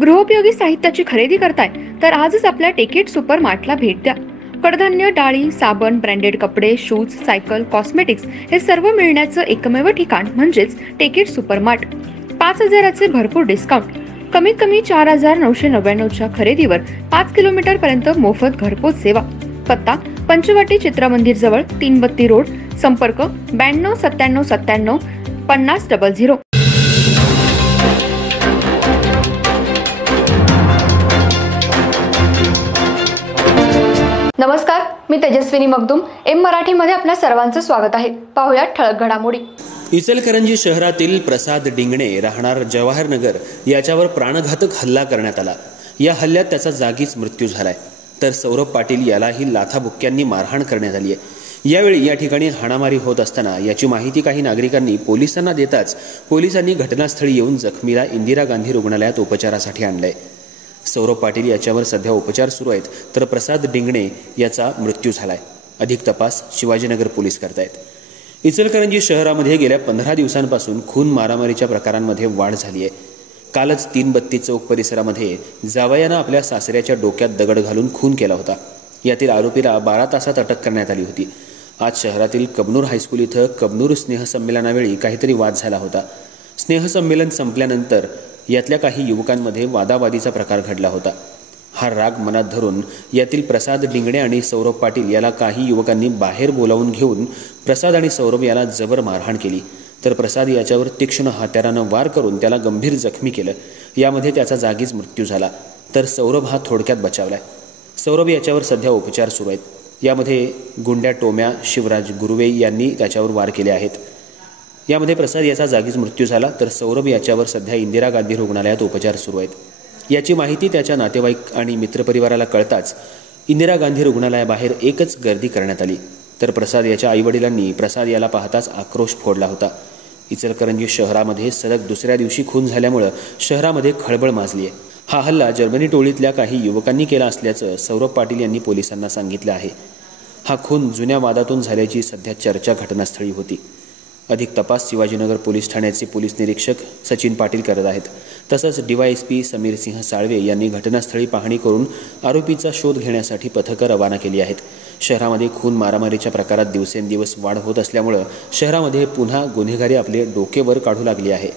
गृहोपयोगी साहित्याची खरेदी करताय तर आजच आपल्या टेकेट सुपर मार्टला भेट द्या। कडधान्य, डाळी, साबण, ब्रँडेड कपडे, शूज, सायकल, कॉस्मेटिक्स हे सर्व मिळण्याचं एकमेव ठिकाण म्हणजेच टेकेट सुपर मार्ट। 5,000चे भरपूर डिस्काउंट, कमीत कमी 4,999च्या खरेदीवर 5 किलोमीटर पर्यंत मोफत घरपोच सेवा। पत्ता पंचवटी चित्रमंदिर जवळ 332 रोड, संपर्क 92 97 97 50 00। नमस्कार, मी तेजस्विनी मगदूम। एम मराठीमध्ये आपल्या सर्वांचं स्वागत आहे। पाहूया ठळक घडामोडी। इचलकरंजी शहरातील प्रसाद डिंगणे राहणार जवाहरनगर याच्यावर प्राणघातक हल्ला करण्यात आला। या हल्ल्यात त्याचा जागीच मृत्यू झालाय, तर सौरभ पाटील यालाही लाथाबुक्क्यांनी मारहाण करण्यात आली आहे। यावेळी या ठिकाणी हाणामारी होत असताना याची माहिती काही नागरिकांनी पोलिसांना देताच पोलिसांनी घटनास्थळी येऊन जखमीला इंदिरा गांधी रुग्णालयात उपचारासाठी आणलंय। सौरभ पाटील याच्यावर सध्या उपचार सुरू आहेत, तर प्रसाद डिंगणे याचा मृत्यू झालाय। अधिक तपास शिवाजीनगर पोलीस करतायत। इचलकरंजी शहरामध्ये गेल्या 15 दिवसांपासून खून मारामारीच्या प्रकारांमध्ये वाढ झाली आहे। कालच 332 चौक परिसरामध्ये जावयानं आपल्या सासऱ्याच्या डोक्यात दगड घालून खून केला होता। यातील आरोपीला 12 तासात अटक करण्यात आली होती। आज शहरातील कबनूर हायस्कूल इथं कबनूर स्नेहसंमेलनावेळी काहीतरी वाद झाला होता। स्नेहसंमेलन संपल्यानंतर यातल्या काही युवकांमध्ये वादावादीचा प्रकार घडला होता। हा राग मनात धरून यातील प्रसाद डिंगणे आणि सौरभ पाटील याला काही युवकांनी बाहेर बोलावून घेऊन प्रसाद आणि सौरभ याला जबर मारहाण केली, तर प्रसाद याच्यावर तीक्ष्ण हत्यारानं वार करून त्याला गंभीर जखमी केलं। यामध्ये त्याचा जागीच मृत्यू झाला, तर सौरभ हा थोडक्यात बचावलाय। सौरभ याच्यावर सध्या उपचार सुरू आहेत। यामध्ये गुंड्या टोम्या शिवराज गुरुवे यांनी त्याच्यावर वार केले आहेत। यामध्ये प्रसाद याचा जागीच मृत्यू झाला, तर सौरभ याच्यावर सध्या इंदिरा गांधी रुग्णालयात उपचार सुरू आहेत। याची माहिती त्याच्या नातेवाईक आणि मित्रपरिवाराला कळताच इंदिरा गांधी रुग्णालयाबाहेर एकच गर्दी करण्यात आली, तर प्रसाद याच्या आईवडिलांनी प्रसाद याला पाहताच आक्रोश फोडला होता। इचलकरंजी शहरामध्ये सलग दुसऱ्या दिवशी खून झाल्यामुळे शहरामध्ये खळबळ माजली आहे। हा हल्ला जर्मनी टोळीतल्या काही युवकांनी केला असल्याचं सौरभ पाटील यांनी पोलिसांना सांगितलं आहे। हा खून जुन्या वादातून झाल्याची सध्या चर्चा घटनास्थळी होती। अधिक तपास शिवाजीनगर पोलीस ठाण्याचे पोलीस निरीक्षक सचिन पाटील करत आहेत। तसंच DYSP समीर सिंह साळवे यांनी घटनास्थळी पाहणी करून आरोपीचा शोध घेण्यासाठी पथकं रवाना केली आहेत। शहरामध्ये खून मारामारीच्या प्रकारात दिवसेंदिवस वाढ होत असल्यामुळे शहरामध्ये पुन्हा गुन्हेगारी आपले डोके वर काढू लागली आहे।